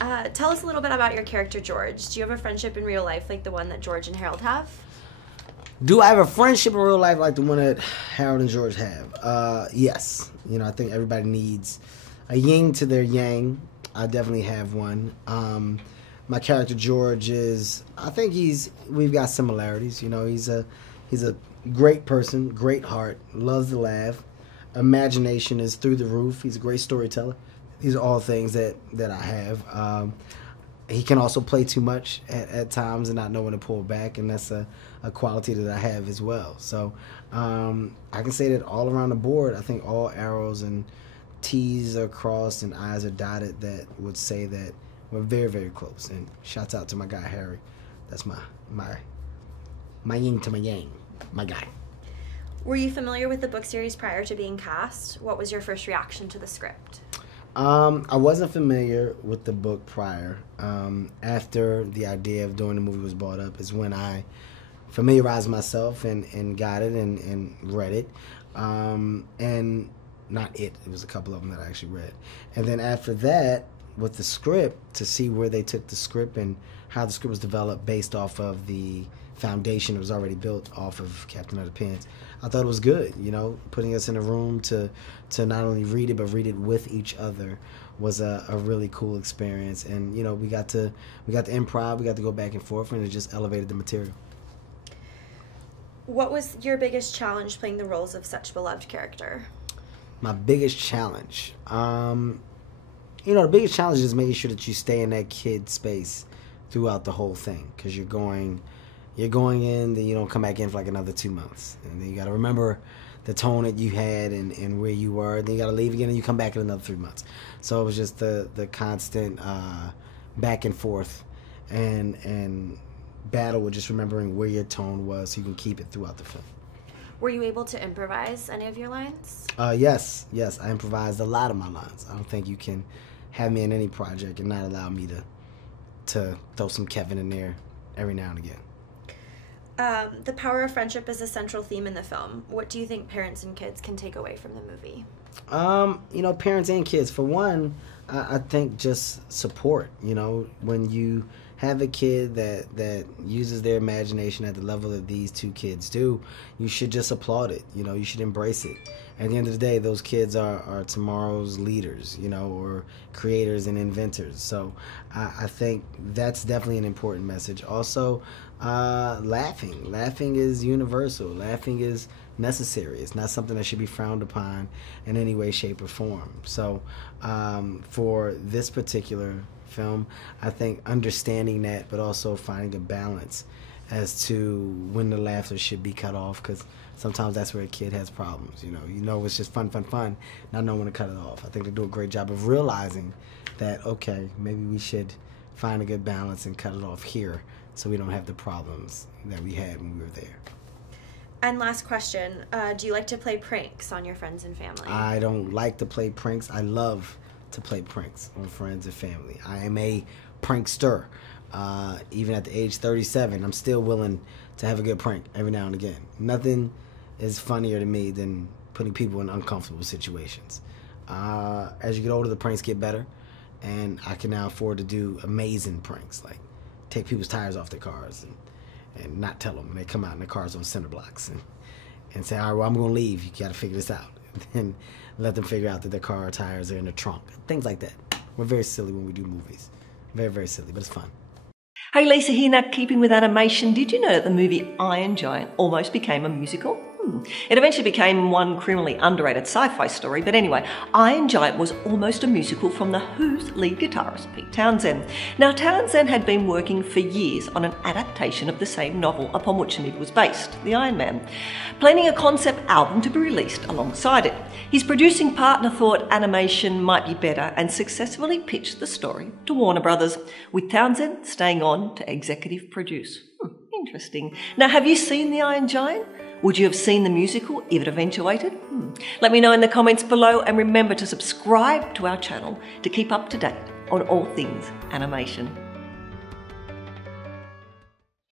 Tell us a little bit about your character, George. Do you have a friendship in real life like the one that George and Harold have? Do I have a friendship in real life like the one that Harold and George have? Yes. You know, I think everybody needs a yin to their yang. I definitely have one. My character George is, I think we've got similarities. You know, he's a great person, great heart, loves to laugh. Imagination is through the roof. He's a great storyteller. These are all things that I have. He can also play too much at times and not know when to pull back, and that's a quality that I have as well. So I can say that all around the board, I think all arrows and T's are crossed and I's are dotted that would say that we're very, very close. And shouts out to my guy Harry. That's my yin to my yang, my guy. Were you familiar with the book series prior to being cast? What was your first reaction to the script? I wasn't familiar with the book prior. After the idea of doing the movie was brought up is when I familiarized myself and got it and read it. And not it was a couple of them that I actually read. And then after that, with the script, to see where they took the script and how the script was developed based off of the foundation that was already built off of Captain Underpants, I thought it was good. You know, putting us in a room to not only read it but read it with each other was a really cool experience. And you know, we got to improv, we got to go back and forth, and it just elevated the material. What was your biggest challenge playing the roles of such beloved character? My biggest challenge, you know, the biggest challenge is making sure that you stay in that kid space throughout the whole thing, because you're going in, then you don't come back in for like another 2 months, and then you got to remember the tone that you had and where you were, then you got to leave again and you come back in another 3 months. So it was just the constant back and forth and battle with just remembering where your tone was so you can keep it throughout the film. Were you able to improvise any of your lines? Yes, I improvised a lot of my lines. I don't think you can have me in any project and not allow me to throw some Kevin in there every now and again. The power of friendship is a central theme in the film. What do you think parents and kids can take away from the movie? You know, parents and kids. For one, I think just support. You know, when you have a kid that uses their imagination at the level that these two kids do, you should just applaud it. You know, you should embrace it. At the end of the day, those kids are tomorrow's leaders, you know, or creators and inventors. So I think that's definitely an important message. Also, laughing. Laughing is universal. Laughing is necessary. It's not something that should be frowned upon in any way, shape, or form. So for this particular film, I think understanding that, but also finding a balance as to when the laughter should be cut off, because sometimes that's where a kid has problems. You know, it's just fun, not knowing when to cut it off. I think they do a great job of realizing that, okay, maybe we should find a good balance and cut it off here so we don't have the problems that we had when we were there. And last question, do you like to play pranks on your friends and family? I don't like to play pranks. I love to play pranks on friends and family. I am a prankster. Even at the age 37, I'm still willing to have a good prank every now and again. Nothing is funnier to me than putting people in uncomfortable situations. As you get older, the pranks get better, and I can now afford to do amazing pranks, like take people's tires off their cars and not tell them. They come out and their car's on cinder blocks and say, all right, well, I'm going to leave. You got to figure this out. And let them figure out that their car tires are in the trunk. Things like that. We're very silly when we do movies. Very, very silly, but it's fun. Hey, Lisa here. Now, keeping with animation, did you know that the movie Iron Giant almost became a musical? It eventually became one criminally underrated sci-fi story, but anyway, Iron Giant was almost a musical from The Who's lead guitarist, Pete Townshend. Now, Townshend had been working for years on an adaptation of the same novel upon which the movie was based, The Iron Man, planning a concept album to be released alongside it. His producing partner thought animation might be better and successfully pitched the story to Warner Brothers, with Townshend staying on to executive produce. Interesting. Now, have you seen The Iron Giant? Would you have seen the musical if it eventuated? Let me know in the comments below, and remember to subscribe to our channel to keep up to date on all things animation.